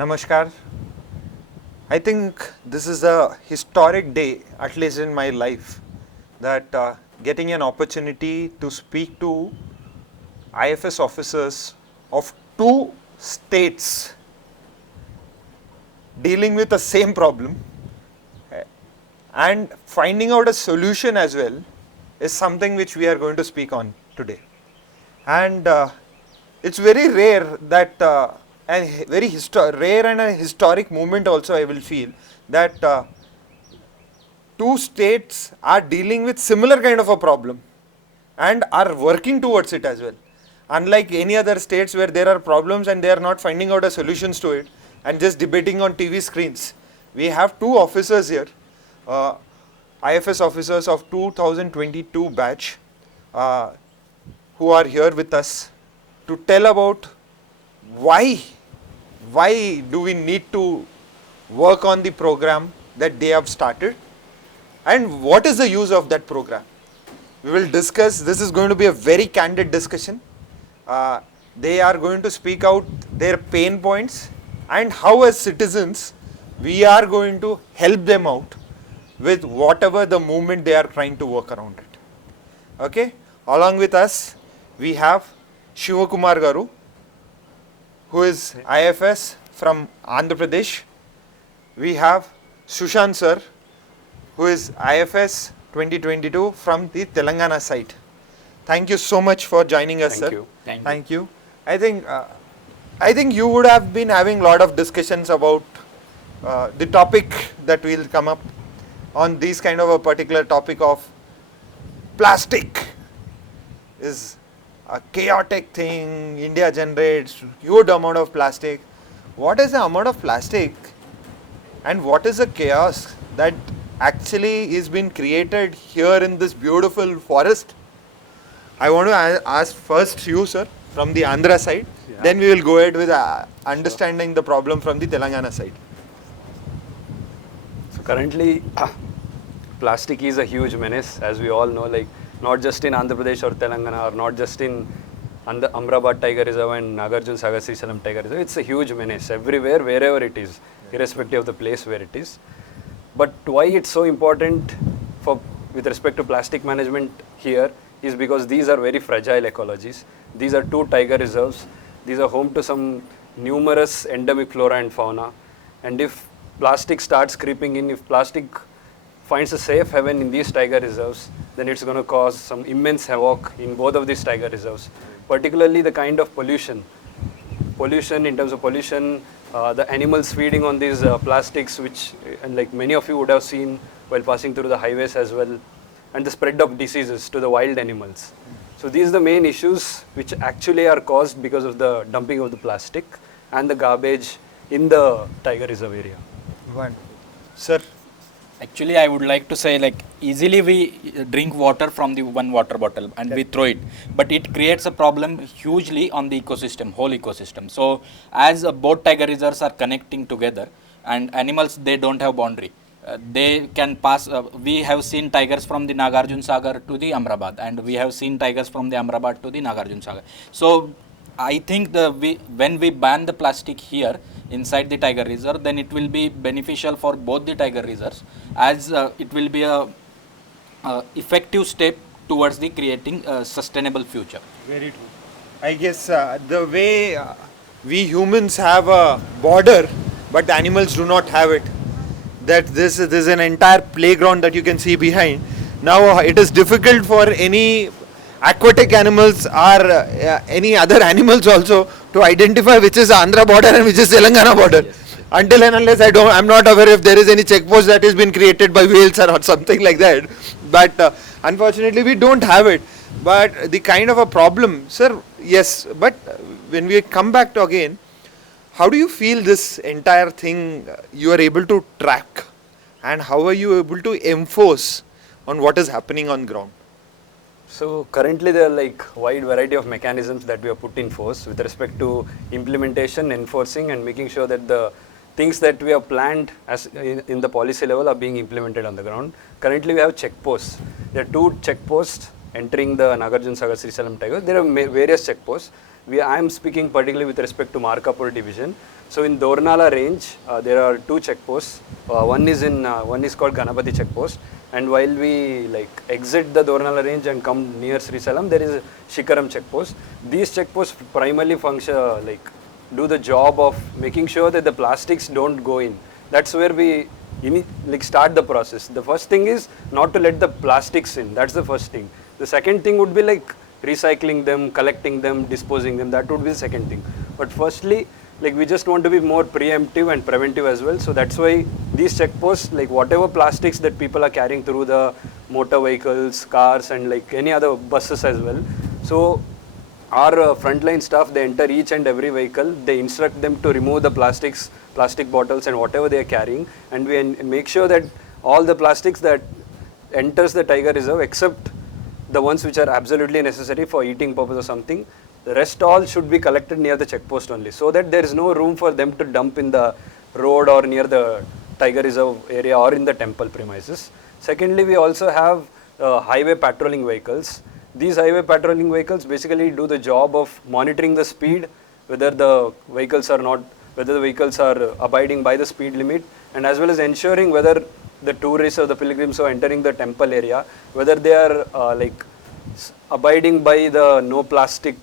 Namaskar. I think this is a historic day, at least in my life, that getting an opportunity to speak to IFS officers of two states dealing with the same problem and finding out a solution as well is something which we are going to speak on today. And it's very rare that and very rare and a historic moment also I will feel that two states are dealing with similar kind of a problem and are working towards it as well. Unlike any other states where there are problems and they are not finding out a solutions to it and just debating on TV screens, we have two officers here, IFS officers of 2022 batch, who are here with us to tell about why do we need to work on the program that they have started and what is the use of that program. We will discuss, this is going to be a very candid discussion. They are going to speak out their pain points and how as citizens we are going to help them out with whatever the movement they are trying to work around it. Okay, along with us we have Shiv Kumar Garu, who is IFS from Andhra Pradesh. We have Sushant sir, who is IFS 2022 from the Telangana side. Thank you so much for joining us, sir. Thank you. I think you would have been having a lot of discussions about the topic that will come up on this kind of a particular topic of plastic is a chaotic thing. India generates huge amount of plastic. What is the amount of plastic and what is the chaos that actually is being created here in this beautiful forest? I want to ask first you, sir, from the Andhra side. Yeah. Then we will go ahead with understanding the problem from the Telangana side. So currently, plastic is a huge menace, as we all know, like not just in Andhra Pradesh or Telangana, or not just in Amarabad Tiger Reserve and Nagarjuna Sagar Srisailam Tiger Reserve. It's a huge menace everywhere, wherever it is, irrespective of the place where it is. But why it's so important with respect to plastic management here is because these are very fragile ecologies. These are two tiger reserves. These are home to some numerous endemic flora and fauna. And if plastic starts creeping in, if plastic finds a safe haven in these tiger reserves, then it's going to cause some immense havoc in both of these tiger reserves. Particularly the kind of pollution in terms of pollution, the animals feeding on these plastics, which and like many of you would have seen while passing through the highways as well, and the spread of diseases to the wild animals. So these are the main issues which actually are caused because of the dumping of the plastic and the garbage in the tiger reserve area. One, sir. Actually, I would like to say, like, easily we drink water from the one water bottle and we throw it, but it creates a problem hugely on the ecosystem, whole ecosystem. So as both tiger reserves are connecting together and animals, they don't have boundary. They can pass, we have seen tigers from the Nagarjuna Sagar to the Amarabad, and we have seen tigers from the Amarabad to the Nagarjuna Sagar. So I think when we ban the plastic here inside the tiger reserve, then it will be beneficial for both the tiger reserves, as it will be a effective step towards the creating a sustainable future. Very true. I guess the way we humans have a border, but the animals do not have it. That this is an entire playground that you can see behind. Now it is difficult for any aquatic animals or any other animals also to identify which is the Andhra border and which is Telangana border. Yes. Until and unless I'm not aware if there is any checkpost that has been created by whales or something like that. But unfortunately we don't have it. But the kind of a problem, sir, yes, but when we come back to again, how do you feel this entire thing you are able to track, and how are you able to enforce on what is happening on ground? So currently there are like wide variety of mechanisms that we have put in force with respect to implementation, enforcing, and making sure that the things that we have planned as in the policy level are being implemented on the ground. Currently we have checkposts. There are two checkposts entering the Nagarjuna Sagar Srisailam Tiger. There are various checkposts. I am speaking particularly with respect to Markapur division. So in Dornala range, there are two checkposts. One is called Ganapati checkpost, and while we like exit the Dornala range and come near Srisailam, there is a Shikaram checkpost. These checkposts primarily function do the job of making sure that the plastics don't go in. That's where we start the process. The first thing is not to let the plastics in. That's the first thing. The second thing would be like recycling them, collecting them, disposing them. That would be the second thing. But firstly, like we just want to be more preemptive and preventive as well. So that's why these checkposts, like whatever plastics that people are carrying through the motor vehicles, cars, and like any other buses as well. So our frontline staff, they enter each and every vehicle, they instruct them to remove the plastics, plastic bottles and whatever they are carrying, and we make sure that all the plastics that enters the Tiger Reserve, except the ones which are absolutely necessary for eating purpose or something, the rest all should be collected near the checkpost only, so that there is no room for them to dump in the road or near the Tiger Reserve area or in the temple premises. Secondly, we also have highway patrolling vehicles. These highway patrolling vehicles basically do the job of monitoring the speed, whether the vehicles are abiding by the speed limit, and as well as ensuring whether the tourists or the pilgrims who are entering the temple area, whether they are abiding by the no plastic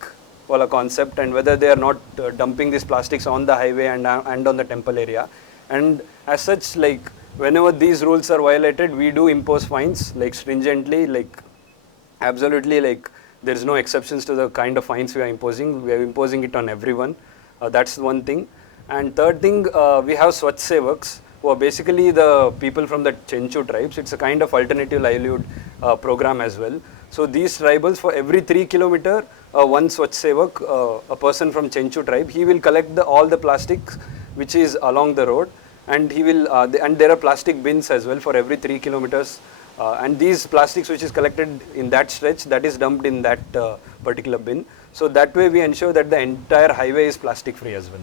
concept, and whether they are not dumping these plastics on the highway and on the temple area. And as such, like whenever these rules are violated, we do impose fines like stringently, like absolutely, like there is no exceptions to the kind of fines we are imposing. We are imposing it on everyone. That's one thing. And third thing, we have Switcheko, who are basically the people from the Chenchu tribes. It's a kind of alternative livelihood program as well. So these tribals, for every 3 kilometer, one Switcheko, a person from Chenchu tribe, he will collect all the plastics which is along the road, and he will and there are plastic bins as well for every 3 kilometers. And these plastics which is collected in that stretch, that is dumped in that particular bin. So that way we ensure that the entire highway is plastic free as well.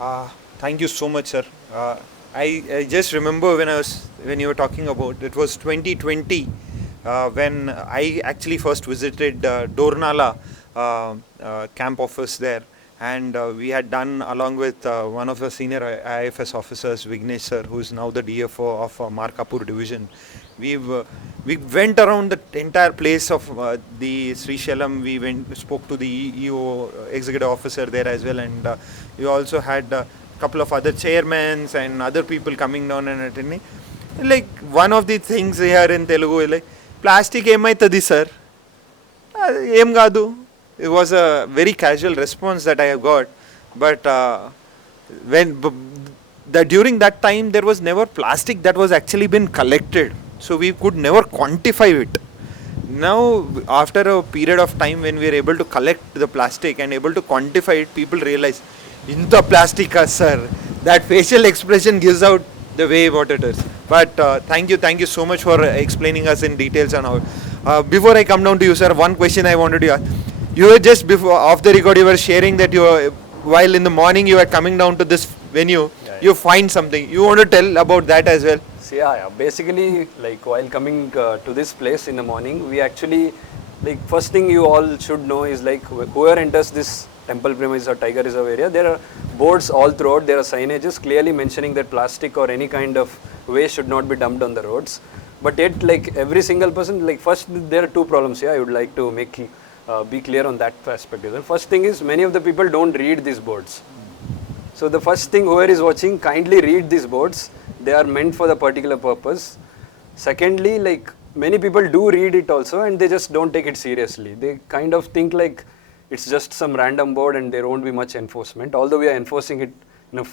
Yeah. Thank you so much, sir. I just remember when you were talking about, it was 2020 when I actually first visited Dornala camp office there, and we had done along with one of the senior IFS officers, Vignesh sir, who is now the DFO of Markapur division. We went around the entire place of the Srisailam. We spoke to the EO executive officer there as well, and we also had couple of other chairmen and other people coming down and attending. Like one of the things here in Telugu is like, plastic emaitadi sir? Em gadu. It was a very casual response that I have got, but during that time there was never plastic that was actually been collected, so we could never quantify it. Now after a period of time when we are able to collect the plastic and able to quantify it, people realize Inta plastica, sir. That facial expression gives out the way what it is. But thank you so much for explaining us in details on how. Before I come down to you, sir, one question I wanted to ask. You were just before off the record, you were sharing that while in the morning you were coming down to this venue, you find something. You want to tell about that as well? So yeah. Basically, like while coming to this place in the morning, we actually, like first thing you all should know is like whoever enters this temple premises or Tiger Reserve area, there are boards all throughout, there are signages clearly mentioning that plastic or any kind of waste should not be dumped on the roads. But yet, like every single person, like first there are two problems here I would like to be clear on that perspective. The first thing is many of the people don't read these boards. So the first thing, whoever is watching, kindly read these boards. They are meant for the particular purpose. Secondly, like many people do read it also and they just don't take it seriously. They kind of think like it's just some random board and there won't be much enforcement, although we are enforcing it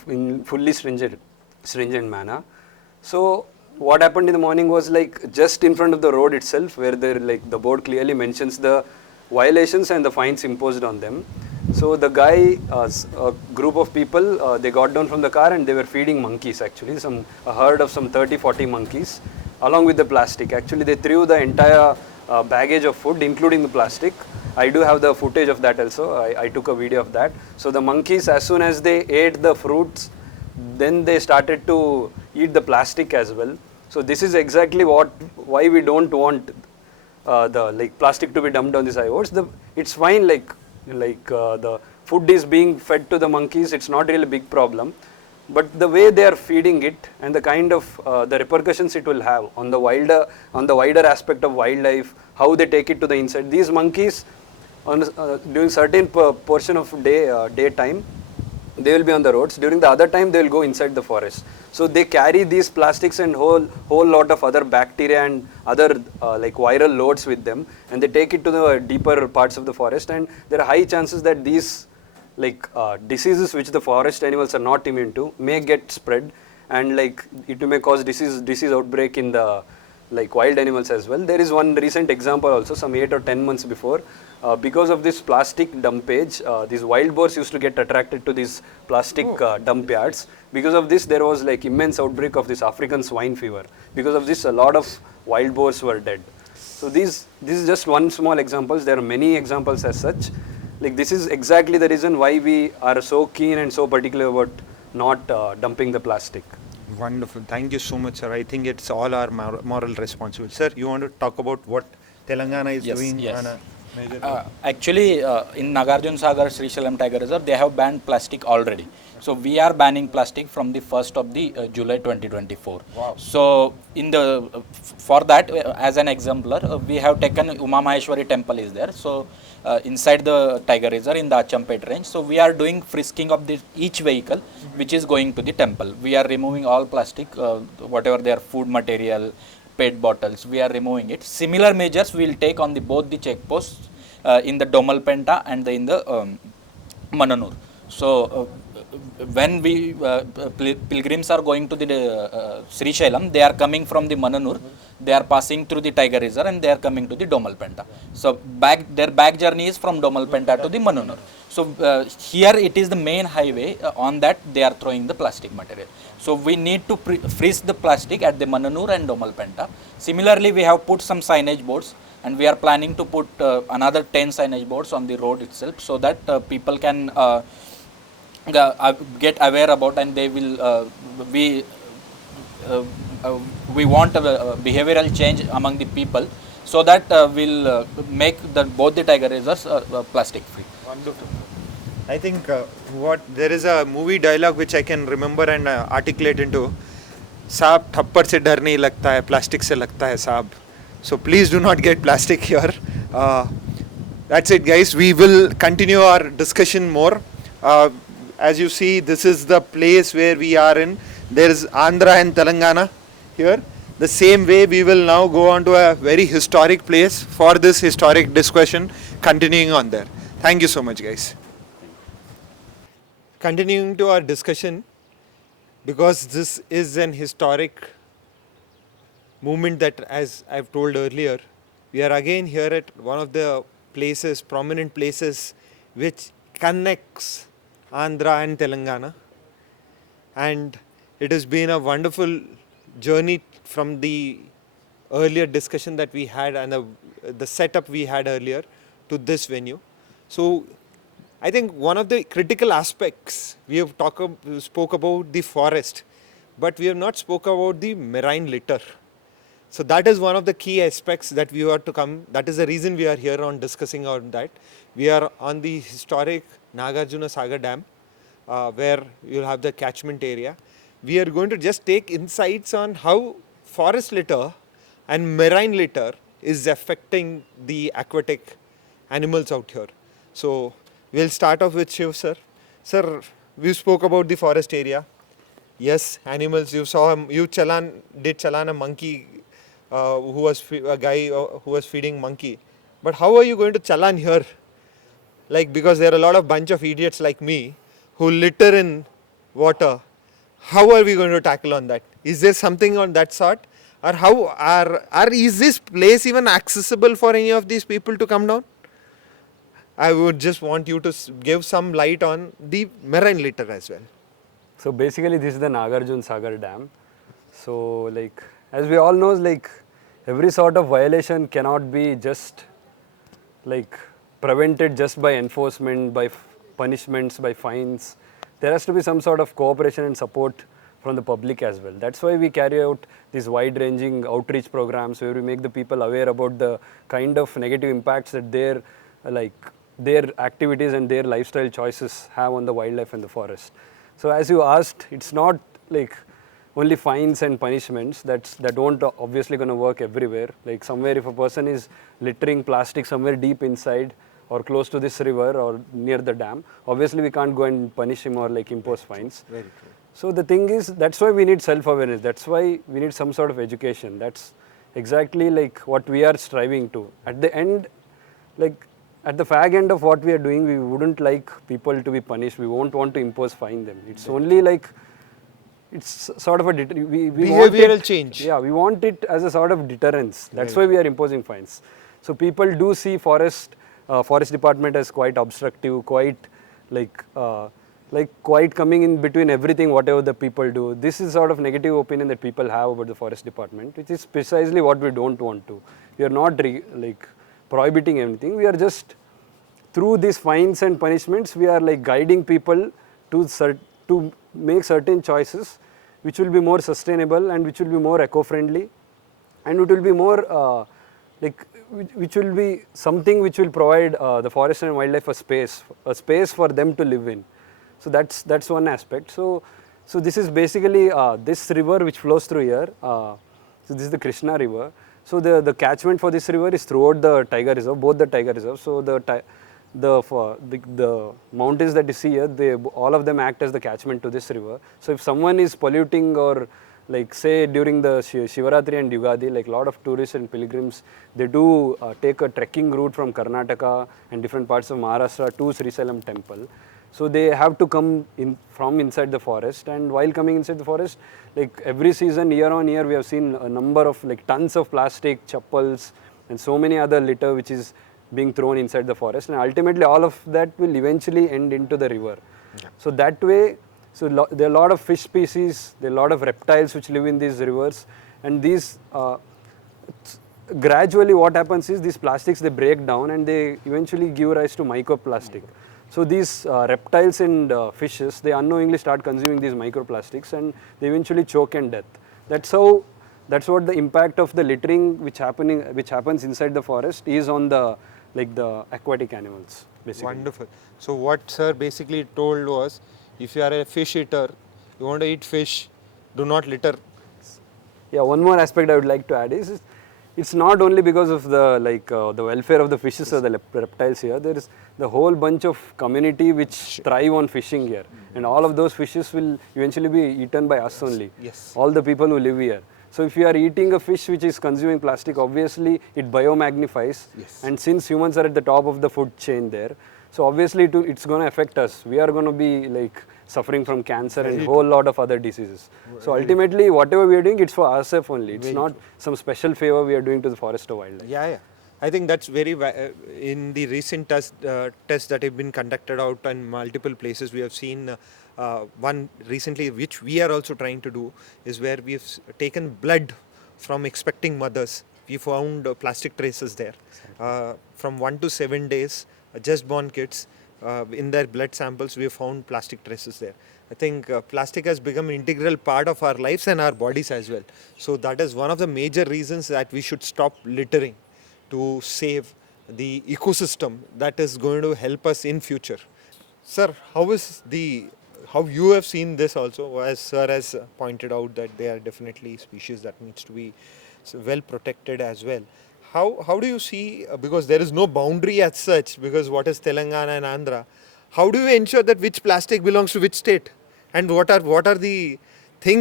in fully stringent manner. So what happened in the morning was like just in front of the road itself, where the board clearly mentions the violations and the fines imposed on them. So the guy, a group of people, they got down from the car and they were feeding monkeys actually, a herd of some 30-40 monkeys along with the plastic. Actually they threw the entire baggage of food including the plastic. I do have the footage of that also. I took a video of that. So the monkeys, as soon as they ate the fruits, then they started to eat the plastic as well. So this is exactly why we don't want the plastic to be dumped on these highways. It's fine the food is being fed to the monkeys, it's not really a big problem. But the way they are feeding it and the kind of the repercussions it will have on the wider aspect of wildlife, how they take it to the inside. These monkeys, during certain portion of daytime, they will be on the roads. During the other time, they will go inside the forest. So they carry these plastics and whole lot of other bacteria and other like viral loads with them, and they take it to the deeper parts of the forest. And there are high chances that these like diseases which the forest animals are not immune to may get spread, and like it may cause disease outbreak in the like wild animals as well. There is one recent example also, some 8 or 10 months before, because of this plastic dumpage, these wild boars used to get attracted to these plastic dump yards. Because of this, there was like immense outbreak of this African swine fever. Because of this, a lot of wild boars were dead. So this is just one small example. There are many examples as such. Like this is exactly the reason why we are so keen and so particular about not dumping the plastic. Wonderful. Thank you so much, sir. I think it's all our moral responsibility. Sir, you want to talk about what Telangana is doing on a major level? Actually, in Nagarjuna Sagar Srisailam Tiger Reserve, they have banned plastic already. So we are banning plastic from the 1st of the July 2024. Wow. So for that, as an exemplar, we have taken Uma Maheshwari temple is there. So inside the Tiger Reserve in the Achampet range. So we are doing frisking of each vehicle which is going to the temple. We are removing all plastic, whatever their food material, PET bottles, we are removing it. Similar measures we will take on both the checkposts in the Domalpenta and in the Mananur. So when we pilgrims are going to the Srisailam, they are coming from the Mananur, they are passing through the Tiger Reserve and they are coming to the Domalpenta. So their back journey is from Domalpenta to the Mananur. So here it is the main highway, on that they are throwing the plastic material. So we need to freeze the plastic at the Mananur and Domalpenta. Similarly, we have put some signage boards, and we are planning to put another 10 signage boards on the road itself, so that people can get aware about, and they will we want a behavioral change among the people, so that we'll make both the tiger reserves plastic free. Wonderful. I think there is a movie dialogue which I can remember and articulate into, "Saab thappad se dar nahi lagta hai, plastic se lagta hai saab." So please do not get plastic here. That's it, guys. We will continue our discussion more. As you see, this is the place where we are in. There is Andhra and Telangana here. The same way, we will now go on to a very historic place for this historic discussion, continuing on there. Thank you so much, guys. Continuing to our discussion, because this is an historic movement that, as I've told earlier, we are again here at one of the places, prominent places, which connects Andhra and Telangana. And it has been a wonderful journey from the earlier discussion that we had and the setup we had earlier to this venue. So I think one of the critical aspects, we have spoke about the forest, but we have not spoke about the marine litter. So that is one of the key aspects that we are to come. That is the reason we are here on discussing on that. We are on the historic Nagarjuna Sagar Dam, where you'll have the catchment area. We are going to just take insights on how forest litter and marine litter is affecting the aquatic animals out here. So we'll start off with Shiv, sir. Sir, we spoke about the forest area. Yes, animals. You saw did chalan a monkey, a guy who was feeding monkey. But how are you going to chalan here? Like, because there are a lot of bunch of idiots like me who litter in water. How are we going to tackle on that? Is there something on that sort? Or is this place even accessible for any of these people to come down? I would just want you to give some light on the marine litter as well. So basically this is the Nagarjuna Sagar Dam. So like, as we all know, like every sort of violation cannot be just like prevented just by enforcement, by punishments, by fines. There has to be some sort of cooperation and support from the public as well. That's why we carry out these wide-ranging outreach programs where we make the people aware about the kind of negative impacts that their activities and their lifestyle choices have on the wildlife and the forest. So as you asked, it's not like only fines and punishments that won't obviously going to work everywhere. Like somewhere if a person is littering plastic somewhere deep inside or close to this river or near the dam, obviously we can't go and punish him or like impose fines. Very true. So the thing is, that's why we need self-awareness. That's why we need some sort of education. That's exactly like what we are striving to. At the end, like at the fag end of what we are doing, we wouldn't like people to be punished. We won't want to impose fine them. It's only like, it's sort of a we want Behavioral it, change. Yeah, we want it as a sort of deterrence. That's why we are imposing fines. So people do see forest department as quite obstructive, quite like quite coming in between everything whatever the people do. This is sort of negative opinion that people have about the forest department, which is precisely what we don't want to. We are not like prohibiting anything. We are just through these fines and punishments, we are like guiding people to make certain choices which will be more sustainable and which will be more eco-friendly, and it will be more which will be something which will provide the forest and wildlife a space for them to live in. So that's one aspect. So this is basically this river which flows through here. So this is the Krishna river. So the catchment for this river is throughout the Tiger Reserve, both the Tiger Reserves. So the mountains that you see here, all of them act as the catchment to this river. So if someone is polluting, or like say during the Shivaratri and Yugadi, like a lot of tourists and pilgrims, they do take a trekking route from Karnataka and different parts of Maharashtra to Srisailam temple. So they have to come in from inside the forest, and while coming inside the forest, like every season, year on year, we have seen a number of like tons of plastic, chappals, and so many other litter which is being thrown inside the forest, and ultimately all of that will eventually end into the river. Yeah. So that way, there are a lot of fish species, there are a lot of reptiles which live in these rivers, and these gradually what happens is these plastics, they break down and they eventually give rise to microplastic. So these reptiles and fishes, they unknowingly start consuming these microplastics and they eventually choke and death. That's what the impact of the littering which happens inside the forest is on the aquatic animals, basically. Wonderful. So what sir basically told was, if you are a fish eater, you want to eat fish, do not litter. Yeah, one more aspect I would like to add is, it's not only because of the welfare of the fishes or the reptiles here. There is the whole bunch of community which thrive on fishing here, and all of those fishes will eventually be eaten by us only. Yes. All the people who live here. So if you are eating a fish which is consuming plastic, obviously it biomagnifies. Yes. And since humans are at the top of the food chain there, so obviously it's going to affect us. We are going to be like suffering from cancer and a whole lot of other diseases. So ultimately, whatever we are doing, it's for ourselves only. It's not some special favor we are doing to the forest or wildlife. Yeah. I think that's very, in the recent tests that have been conducted out in multiple places, we have seen one recently, which we are also trying to do, is where we've taken blood from expecting mothers. We found plastic traces there. From 1 to 7 days, just born kids, in their blood samples, we have found plastic traces there. I think plastic has become an integral part of our lives and our bodies as well. So that is one of the major reasons that we should stop littering to save the ecosystem that is going to help us in future. Sir, how you have seen this also, as sir has pointed out that they are definitely species that needs to be well protected as well. How do you see, because there is no boundary as such, because what is Telangana and Andhra, how do you ensure that which plastic belongs to which state? And what are the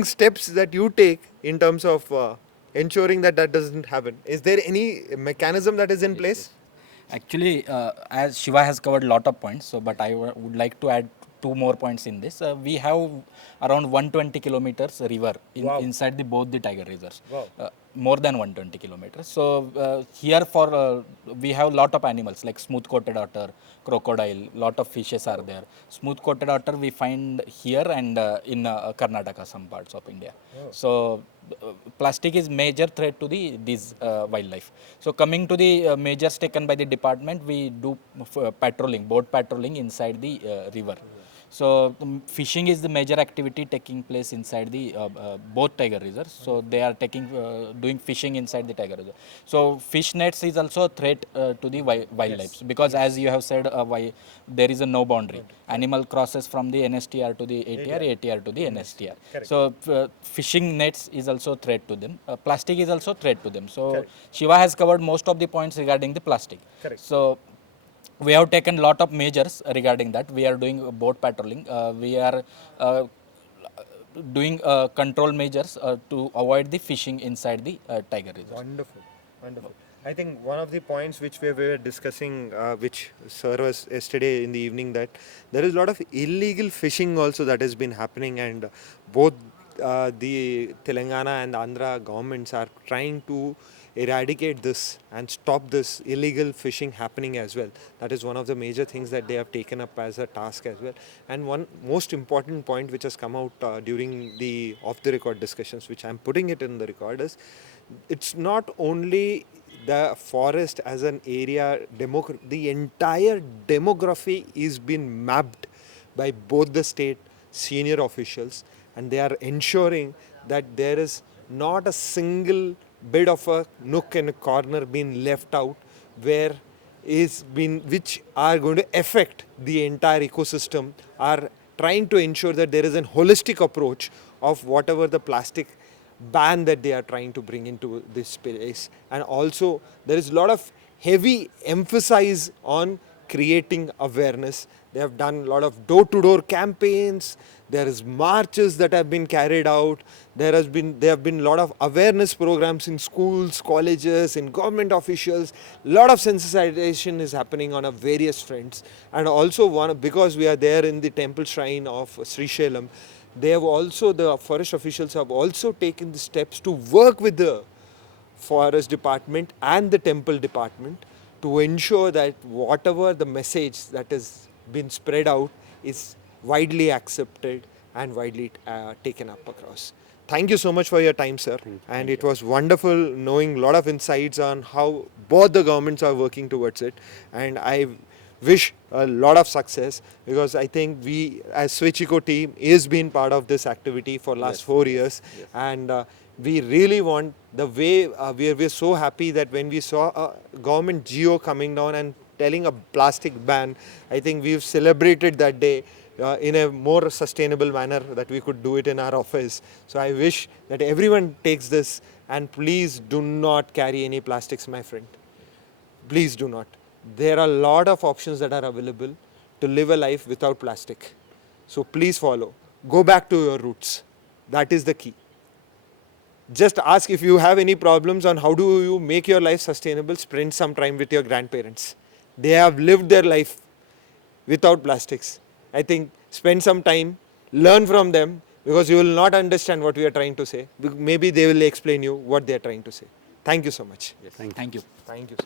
steps that you take in terms of ensuring that doesn't happen? Is there any mechanism that is in place? Actually, as Shiva has covered a lot of points, but I would like to add 2 more points in this. We have around 120 kilometers river inside both the tiger reserves. Wow. More than 120 kilometers. So here we have lot of animals like smooth coated otter, crocodile, lot of fishes are there. Smooth coated otter we find here and in Karnataka, some parts of India. Oh. So plastic is major threat to these wildlife. So coming to the measures taken by the department, we do boat patrolling inside the river. So fishing is the major activity taking place inside the both tiger reserves. So they are doing fishing inside the tiger reserve. So fish nets is also a threat to the wildlife, because as you have said, why there is a no boundary. Animal crosses from the NSTR to the ATR, ATR to the NSTR. So fishing nets is also threat to them. Plastic is also threat to them. So Shiva has covered most of the points regarding the plastic. So we have taken lot of measures regarding that. We are doing boat patrolling. We are doing control measures to avoid the fishing inside the tiger reserve. Wonderful, wonderful. I think one of the points which we were discussing, which sir was yesterday in the evening, that there is a lot of illegal fishing also that has been happening, and both the Telangana and Andhra governments are trying to eradicate this and stop this illegal fishing happening as well. That is one of the major things that they have taken up as a task as well. And one most important point which has come out during the off the record discussions, which I'm putting it in the record, is it's not only the forest as an area, the entire demography is being mapped by both the state senior officials, and they are ensuring that there is not a single bit of a nook and a corner being left out where which are going to affect the entire ecosystem, are trying to ensure that there is a holistic approach of whatever the plastic ban that they are trying to bring into this space. And also there is a lot of heavy emphasis on creating awareness. They have done a lot of door-to-door campaigns. There is marches that have been carried out. There have been a lot of awareness programs in schools, colleges, in government officials. A lot of sensitization is happening on a various fronts. And also because we are there in the temple shrine of Srisailam, the forest officials have also taken the steps to work with the forest department and the temple department to ensure that whatever the message that has been spread out is widely accepted and widely taken up across. Thank you so much for your time, sir. And it was wonderful knowing a lot of insights on how both the governments are working towards it. And I wish a lot of success, because I think we as Switcheko team is been part of this activity for last 4 years. And we really want the way we're so happy that when we saw a government geo coming down and telling a plastic ban, I think we've celebrated that day in a more sustainable manner, that we could do it in our office. So I wish that everyone takes this, and please do not carry any plastics, my friend. Please do not. There are a lot of options that are available to live a life without plastic. So please follow. Go back to your roots. That is the key. Just ask if you have any problems on how do you make your life sustainable. Spend some time with your grandparents. They have lived their life without plastics. I think spend some time, learn from them, because you will not understand what we are trying to say. Maybe they will explain you what they are trying to say. Thank you so much. Yes, thank you. Thank you. Thank you.